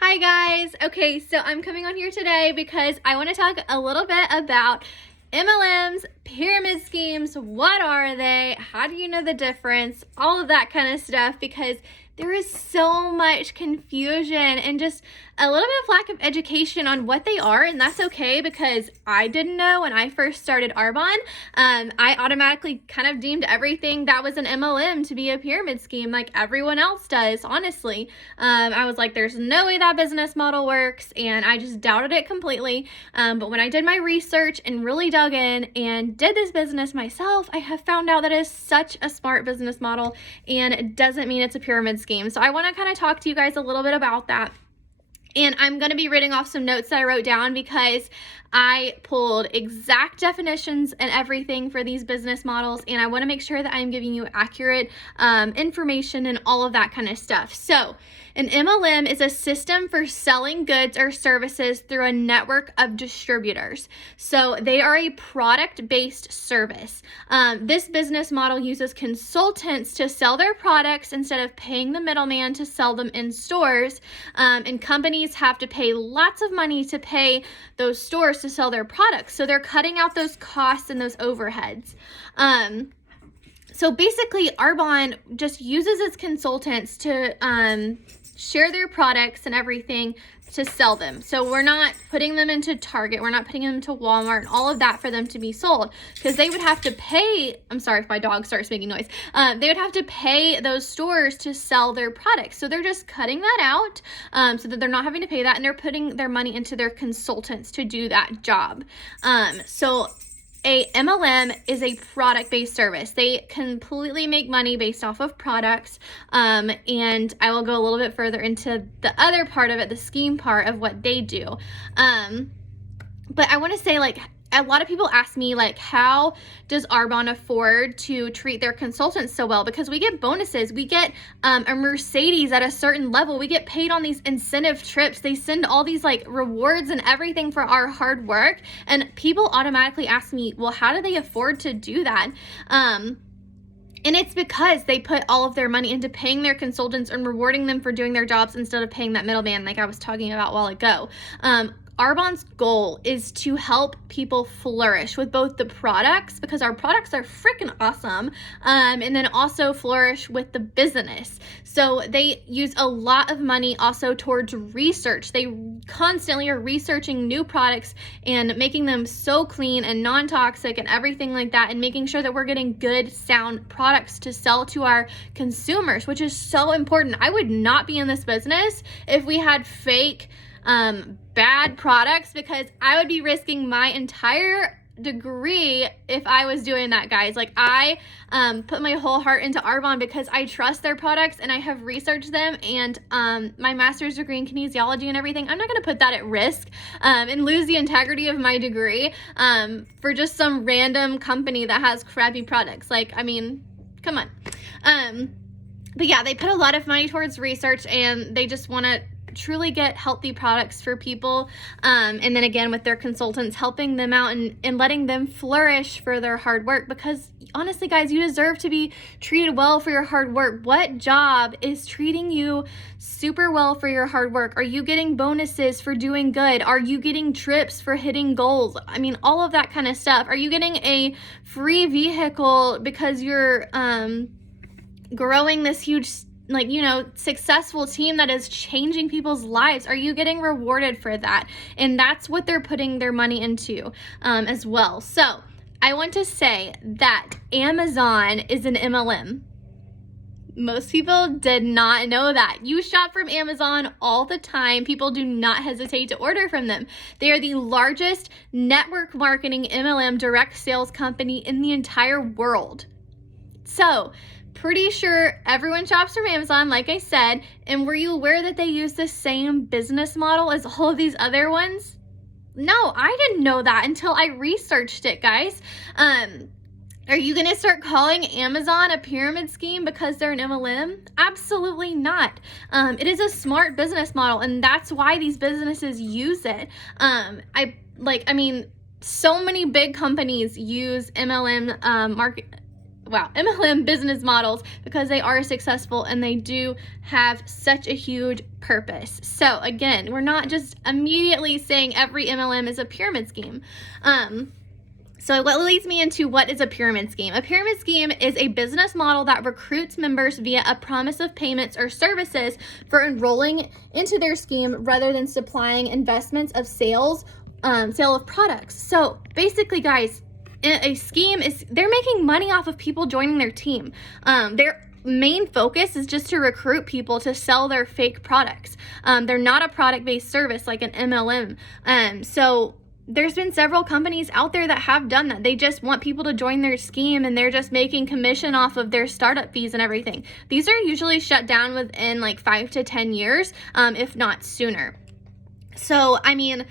Hi guys. Okay, so I'm coming on here today because I want to talk a little bit about MLMs, pyramid schemes. What are they? How do you know the difference? All of that kind of stuff, because there is so much confusion and just a little bit of lack of education on what they are, and that's okay because I didn't know when I first started ARBONNE. I automatically kind of deemed everything that was an MLM to be a pyramid scheme, like everyone else does, honestly. I was like, there's no way that business model works, and I just doubted it completely. But when I did my research and really dug in and did this business myself, I have found out that it is such a smart business model, and it doesn't mean it's a pyramid scheme. So I want to kind of talk to you guys a little bit about that. And I'm going to be reading off some notes that I wrote down because I pulled exact definitions and everything for these business models, and I want to make sure that I'm giving you accurate information and all of that kind of stuff. So an MLM is a system for selling goods or services through a network of distributors. So they are a product-based service. This business model uses consultants to sell their products instead of paying the middleman to sell them in stores, and companies have to pay lots of money to pay those stores to sell their products. So they're cutting out those costs and those overheads. So basically, ARBONNE just uses its consultants to share their products and everything to sell them. So we're not putting them into Target, we're not putting them into Walmart and all of that for them to be sold, because they would have to pay, I'm sorry if my dog starts making noise, they would have to pay those stores to sell their products. So they're just cutting that out so that they're not having to pay that, and they're putting their money into their consultants to do that job. So a MLM is a product-based service. They completely make money based off of products, and I will go a little bit further into the other part of it, the scheme part of what they do. But I want to say, like, a lot of people ask me, like, how does ARBONNE afford to treat their consultants so well? Because we get bonuses. We get a Mercedes at a certain level. We get paid on these incentive trips. They send all these, like, rewards and everything for our hard work. And people automatically ask me, well, how do they afford to do that? And it's because they put all of their money into paying their consultants and rewarding them for doing their jobs instead of paying that middleman, like I was talking about a while ago. ARBONNE's goal is to help people flourish with both the products, because our products are freaking awesome, and then also flourish with the business. So they use a lot of money also towards research. They constantly are researching new products and making them so clean and non-toxic and everything like that, and making sure that we're getting good, sound products to sell to our consumers, which is so important. I would not be in this business if we had fake bad products, because I would be risking my entire degree if I was doing that, guys. Like, I put my whole heart into ARBONNE because I trust their products and I have researched them, and my master's degree in kinesiology and everything, I'm not going to put that at risk and lose the integrity of my degree for just some random company that has crappy products. Like, I mean, come on. But yeah, they put a lot of money towards research, and they just want to truly get healthy products for people, and then again with their consultants, helping them out and letting them flourish for their hard work, because honestly, guys, you deserve to be treated well for your hard work. What job is treating you super well for your hard work? Are you getting bonuses for doing good? Are you getting trips for hitting goals? I mean, all of that kind of stuff. Are you getting a free vehicle because you're growing this huge, like, you know, successful team that is changing people's lives? Are you getting rewarded for that? And that's what they're putting their money into as well. So I want to say that Amazon is an MLM. Most people did not know that. You shop from Amazon all the time. People do not hesitate to order from them. They are the largest network marketing MLM direct sales company in the entire world. So pretty sure everyone shops from Amazon, like I said. And were you aware that they use the same business model as all of these other ones? No, I didn't know that until I researched it, guys. Are you going to start calling Amazon a pyramid scheme because they're an MLM? Absolutely not. It is a smart business model, and that's why these businesses use it. So many big companies use MLM MLM business models, because they are successful and they do have such a huge purpose. So again, we're not just immediately saying every MLM is a pyramid scheme. So what leads me into what is a pyramid scheme? A pyramid scheme is a business model that recruits members via a promise of payments or services for enrolling into their scheme rather than supplying investments of sale of products. So basically, guys, a scheme is, they're making money off of people joining their team. Their main focus is just to recruit people to sell their fake products. They're not a product-based service like an MLM. So there's been several companies out there that have done that. They just want people to join their scheme and they're just making commission off of their startup fees and everything. These are usually shut down within like 5 to 10 years, if not sooner. So, I mean,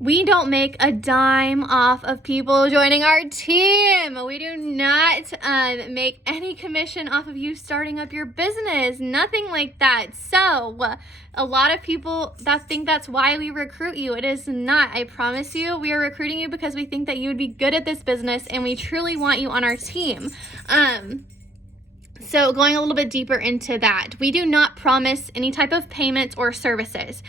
we don't make a dime off of people joining our team. We do not make any commission off of you starting up your business. Nothing like that. So a lot of people that think that's why we recruit you. It is not. I promise you, we are recruiting you because we think that you would be good at this business and we truly want you on our team. So going a little bit deeper into that, we do not promise any type of payments or services.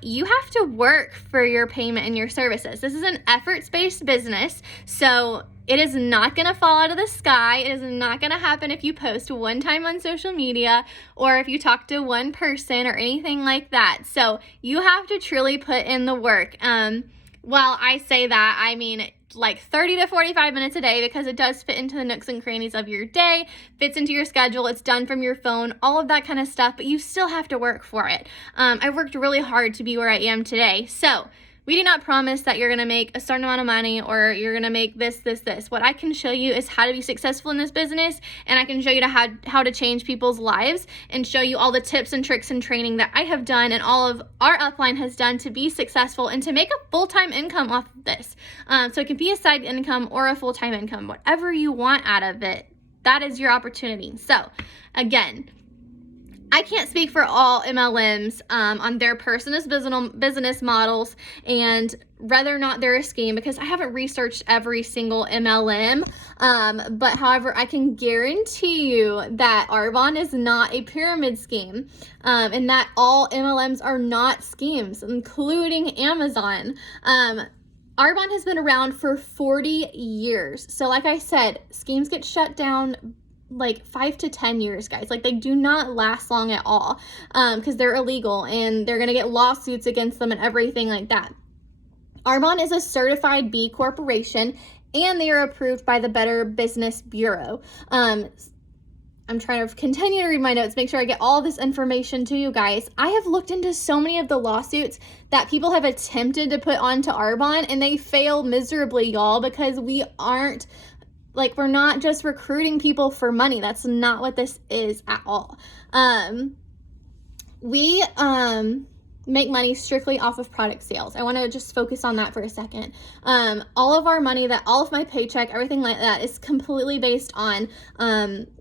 You have to work for your payment and your services. This is an efforts-based business, so it is not going to fall out of the sky. It is not going to happen if you post one time on social media or if you talk to one person or anything like that. So you have to truly put in the work. While I say that, I mean like 30 to 45 minutes a day, because it does fit into the nooks and crannies of your day, fits into your schedule, it's done from your phone, all of that kind of stuff, but you still have to work for it. I've worked really hard to be where I am today. So we do not promise that you're going to make a certain amount of money or you're going to make this. What I can show you is how to be successful in this business, and I can show you how to change people's lives and show you all the tips and tricks and training that I have done and all of our upline has done to be successful and to make a full-time income off of this. So it can be a side income or a full-time income, whatever you want out of it. That is your opportunity. So again, I can't speak for all MLMs on their business models and whether or not they're a scheme, because I haven't researched every single MLM. But however, I can guarantee you that ARBONNE is not a pyramid scheme, and that all MLMs are not schemes, including Amazon. ARBONNE has been around for 40 years. So like I said, schemes get shut down like 5 to 10 years, guys. Like, they do not last long at all, because they're illegal and they're gonna get lawsuits against them and everything like that. ARBONNE is a certified B corporation and they are approved by the Better Business Bureau. I'm trying to continue to read my notes, make sure I get all this information to you guys. I have looked into so many of the lawsuits that people have attempted to put onto ARBONNE and they fail miserably, y'all, because we're not just recruiting people for money. That's not what this is at all. We make money strictly off of product sales. I want to just focus on that for a second. All of our money, all of my paycheck, everything like that is completely based on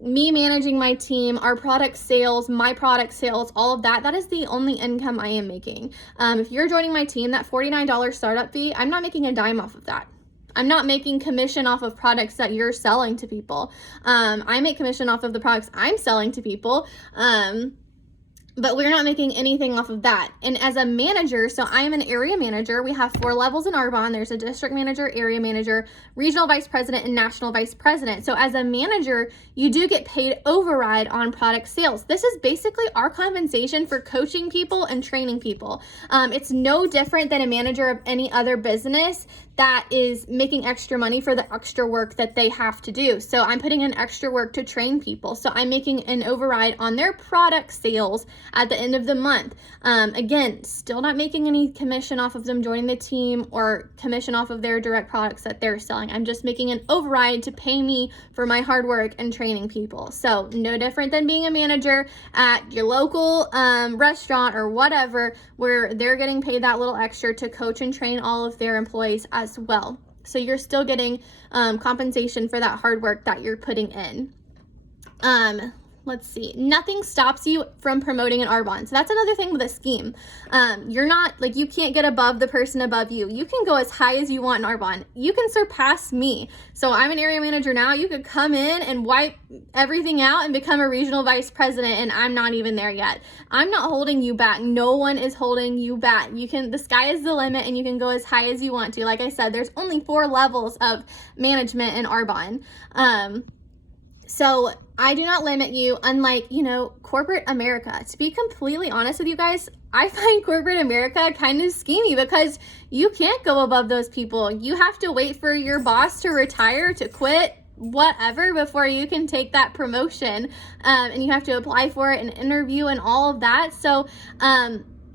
me managing my team, our product sales, my product sales, all of that. That is the only income I am making. If you're joining my team, that $49 startup fee, I'm not making a dime off of that. I'm not making commission off of products that you're selling to people. I make commission off of the products I'm selling to people. But we're not making anything off of that. And as a manager, so I am an area manager. We have 4 levels in ARBONNE. There's a district manager, area manager, regional vice president, and national vice president. So as a manager, you do get paid override on product sales. This is basically our compensation for coaching people and training people. It's no different than a manager of any other business that is making extra money for the extra work that they have to do. So I'm putting in extra work to train people. So I'm making an override on their product sales at the end of the month. Again, still not making any commission off of them joining the team or commission off of their direct products that they're selling. I'm just making an override to pay me for my hard work and training people. So no different than being a manager at your local restaurant or whatever, where they're getting paid that little extra to coach and train all of their employees as well. So you're still getting compensation for that hard work that you're putting in. let's see, nothing stops you from promoting an ARBONNE. So that's another thing with a scheme. You're not, like, you can't get above the person above you. You can go as high as you want in ARBONNE. You can surpass me. So I'm an area manager now. You could come in and wipe everything out and become a regional vice president, and I'm not even there yet. I'm not holding you back. No one is holding you back. The sky is the limit, and you can go as high as you want to. Like I said, there's only 4 levels of management in ARBONNE. So I do not limit you, unlike, corporate America. To be completely honest with you guys, I find corporate America kind of schemy because you can't go above those people. You have to wait for your boss to retire, to quit, whatever, before you can take that promotion. And you have to apply for it and interview and all of that. So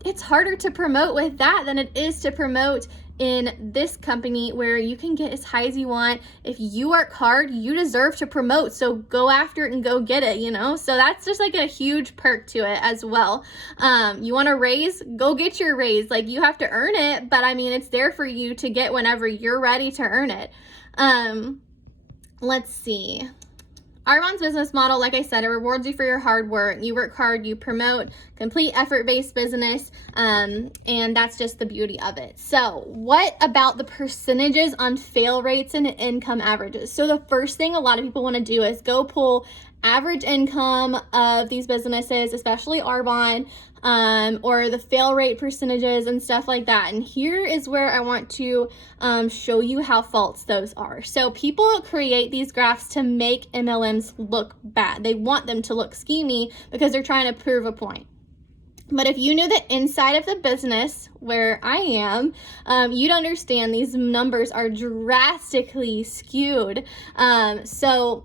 it's harder to promote with that than it is to promote in this company, where you can get as high as you want. If you work hard, you deserve to promote, so go after it and go get it, so that's just like a huge perk to it as well. You want a raise, go get your raise. Like, you have to earn it, but I mean, it's there for you to get whenever you're ready to earn it. Let's see. ARBONNE's business model, like I said, it rewards you for your hard work. You work hard, you promote, complete effort-based business, and that's just the beauty of it. So what about the percentages on fail rates and income averages? So the first thing a lot of people want to do is go pull average income of these businesses, especially ARBONNE, or the fail rate percentages and stuff like that. And here is where I want to show you how false those are. So people create these graphs to make MLMs look bad. They want them to look schemy because they're trying to prove a point. But if you knew the inside of the business, where I am, you'd understand these numbers are drastically skewed. So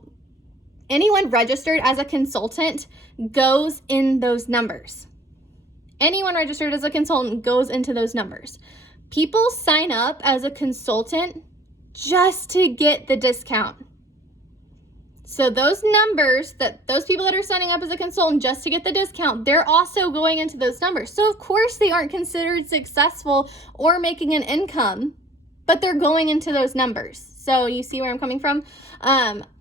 anyone registered as a consultant goes in those numbers. Anyone registered as a consultant goes into those numbers. People sign up as a consultant just to get the discount. So those numbers, those people that are signing up as a consultant just to get the discount, they're also going into those numbers. So of course they aren't considered successful or making an income, but they're going into those numbers. So you see where I'm coming from?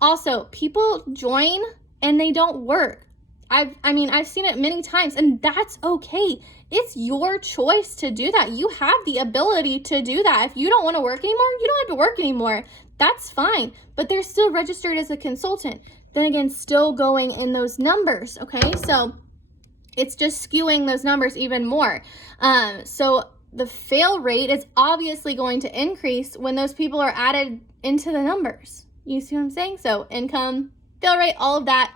Also, people join and they don't work. I've seen it many times, and that's okay. It's your choice to do that. You have the ability to do that. If you don't want to work anymore, you don't have to work anymore. That's fine, but they're still registered as a consultant. Then again, still going in those numbers, okay? So it's just skewing those numbers even more. So the fail rate is obviously going to increase when those people are added into the numbers. You see what I'm saying? So income, fail rate, all of that,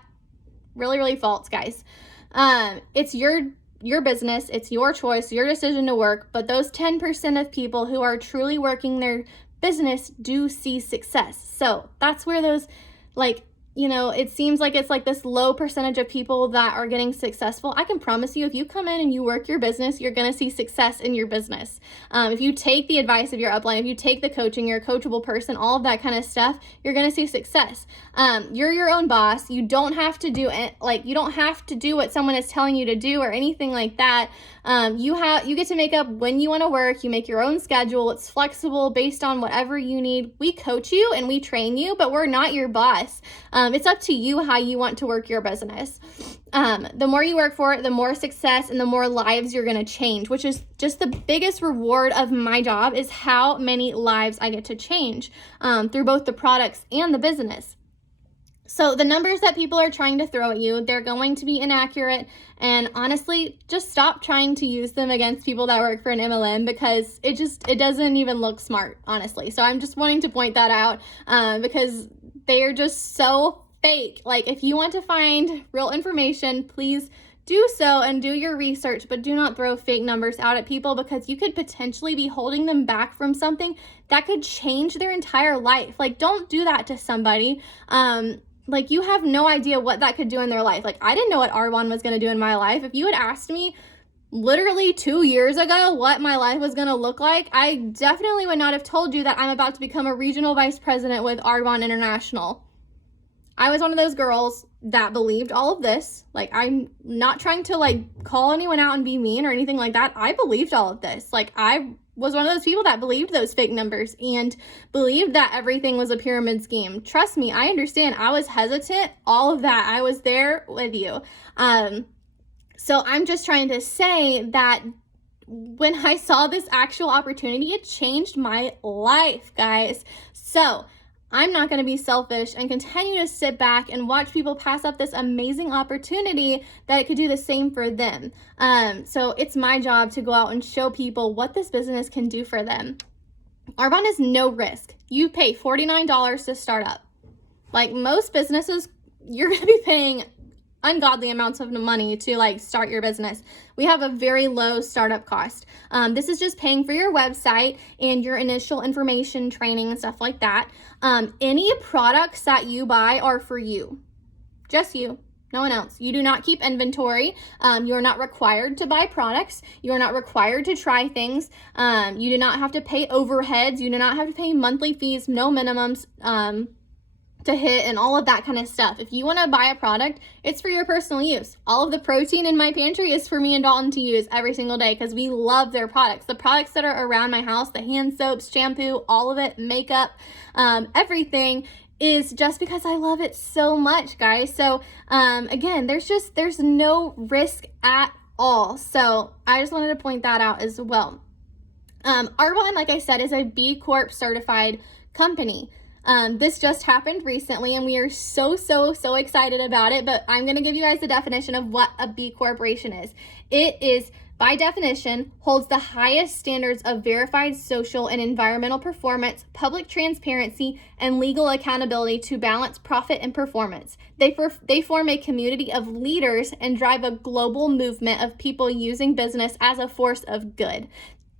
really, really false, guys. It's your business, it's your choice, your decision to work, but those 10% of people who are truly working their business do see success. So that's where those, it seems like it's like this low percentage of people that are getting successful. I can promise you, if you come in and you work your business, you're going to see success in your business. If you take the advice of your upline, if you take the coaching, you're a coachable person, all of that kind of stuff, you're going to see success. You're your own boss. You don't have to do it. You don't have to do what someone is telling you to do or anything like that. You get to make up when you want to work. You make your own schedule. It's flexible based on whatever you need. We coach you and we train you, but we're not your boss. It's up to you how you want to work your business. The more you work for it, the more success and the more lives you're going to change, which is just the biggest reward of my job, is how many lives I get to change through both the products and the business. So the numbers that people are trying to throw at you, they're going to be inaccurate, and honestly, just stop trying to use them against people that work for an MLM, because it doesn't even look smart, honestly. So I'm just wanting to point that out because they are just so fake. If you want to find real information, please do so and do your research, but do not throw fake numbers out at people, because you could potentially be holding them back from something that could change their entire life. Don't do that to somebody. You have no idea what that could do in their life. I didn't know what ARBONNE was going to do in my life. If you had asked me literally 2 years ago what my life was going to look like, I definitely would not have told you that I'm about to become a regional vice president with ARBONNE International. I was one of those girls that believed all of this. I'm not trying to call anyone out and be mean or anything like that. I believed all of this. I was one of those people that believed those fake numbers and believed that everything was a pyramid scheme. Trust me, I understand. I was hesitant, all of that. I was there with you. So I'm just trying to say that when I saw this actual opportunity, it changed my life, guys. So I'm not going to be selfish and continue to sit back and watch people pass up this amazing opportunity that it could do the same for them. So it's my job to go out and show people what this business can do for them. ARBONNE is no risk. You pay $49 to start up. Like most businesses, you're going to be paying ungodly amounts of money to like start your business. We have a very low startup cost. This is just paying for your website and your initial information training and stuff like that. Any products that you buy are for you, just you, no one else. You do not keep inventory. You are not required to buy products. You are not required to try things. You do not have to pay overheads. You do not have to pay monthly fees, no minimums to hit and all of that kind of stuff. If you want to buy a product, it's for your personal use. All of the protein in my pantry is for me and Dalton to use every single day because we love their products. The products that are around my house, the hand soaps, shampoo, all of it, makeup, everything is just because I love it so much, guys. So again, there's no risk at all. So I just wanted to point that out as well. ARBONNE, like I said, is a B Corp certified company. This just happened recently and we are so excited about it, but I'm going to give you guys the definition of what a B Corporation is. It is, by definition, holds the highest standards of verified social and environmental performance, public transparency, and legal accountability to balance profit and performance. They form a community of leaders and drive a global movement of people using business as a force of good.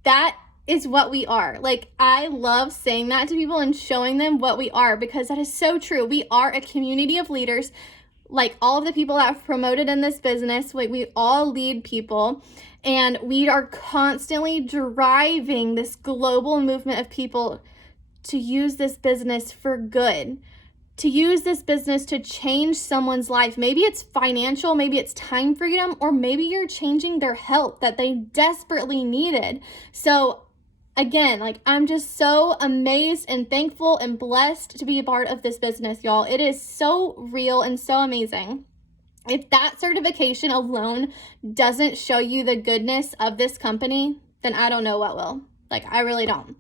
That is what we are. Like, I love saying that to people and showing them what we are because that is so true. We are a community of leaders. Like all of the people that have promoted in this business, like we all lead people and we are constantly driving this global movement of people to use this business for good, to use this business to change someone's life. Maybe it's financial, maybe it's time freedom, or maybe you're changing their health that they desperately needed. So again, like I'm just so amazed and thankful and blessed to be a part of this business, y'all. It is so real and so amazing. If that certification alone doesn't show you the goodness of this company, then I don't know what will. Like, I really don't.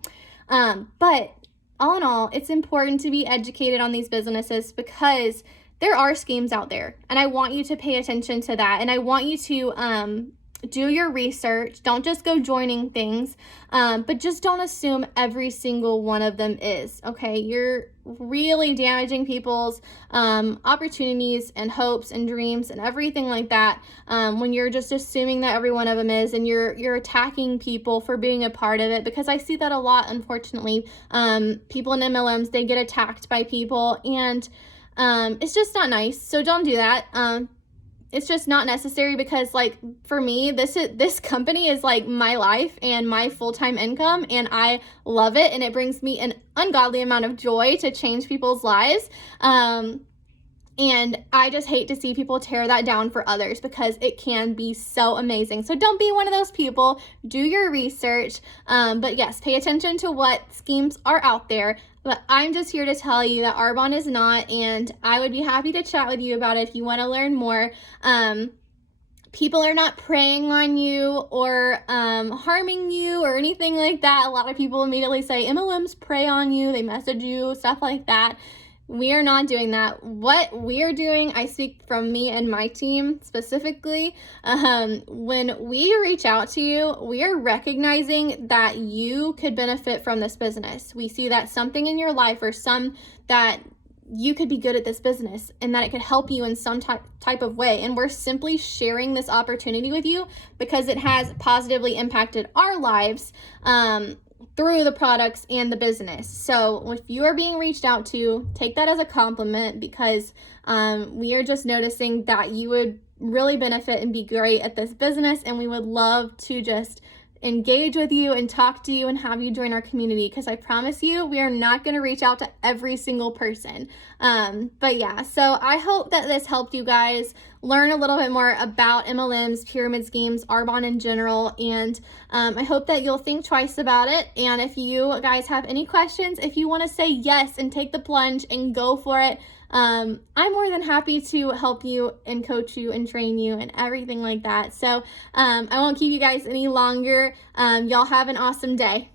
But all in all, it's important to be educated on these businesses because there are schemes out there. And I want you to pay attention to that. And I want you to do your research. Don't just go joining things, but just don't assume every single one of them is, okay? You're really damaging people's opportunities and hopes and dreams and everything like that when you're just assuming that every one of them is, and you're attacking people for being a part of it, because I see that a lot, unfortunately. People in MLMs, they get attacked by people, and it's just not nice. So don't do that. It's just not necessary because, like, for me, this company is like my life and my full-time income, and I love it, and it brings me an ungodly amount of joy to change people's lives. And I just hate to see people tear that down for others because it can be so amazing. So don't be one of those people. Do your research. But yes, pay attention to what schemes are out there. But I'm just here to tell you that ARBONNE is not, and I would be happy to chat with you about it if you want to learn more. People are not preying on you or harming you or anything like that. A lot of people immediately say MLMs prey on you, they message you, stuff like that. We are not doing that. What we are doing, I speak from me and my team specifically, when we reach out to you, we are recognizing that you could benefit from this business. We see that something in your life or that you could be good at this business and that it could help you in some type of way. And we're simply sharing this opportunity with you because it has positively impacted our lives through the products and the business. So if you are being reached out to, take that as a compliment because we are just noticing that you would really benefit and be great at this business, and we would love to just engage with you and talk to you and have you join our community, because I promise you we are not going to reach out to every single person. But yeah, so I hope that this helped you guys. learn a little bit more about MLMs, pyramid schemes, ARBONNE in general, and I hope that you'll think twice about it. And if you guys have any questions, if you want to say yes and take the plunge and go for it, I'm more than happy to help you and coach you and train you and everything like that. So I won't keep you guys any longer. Y'all have an awesome day.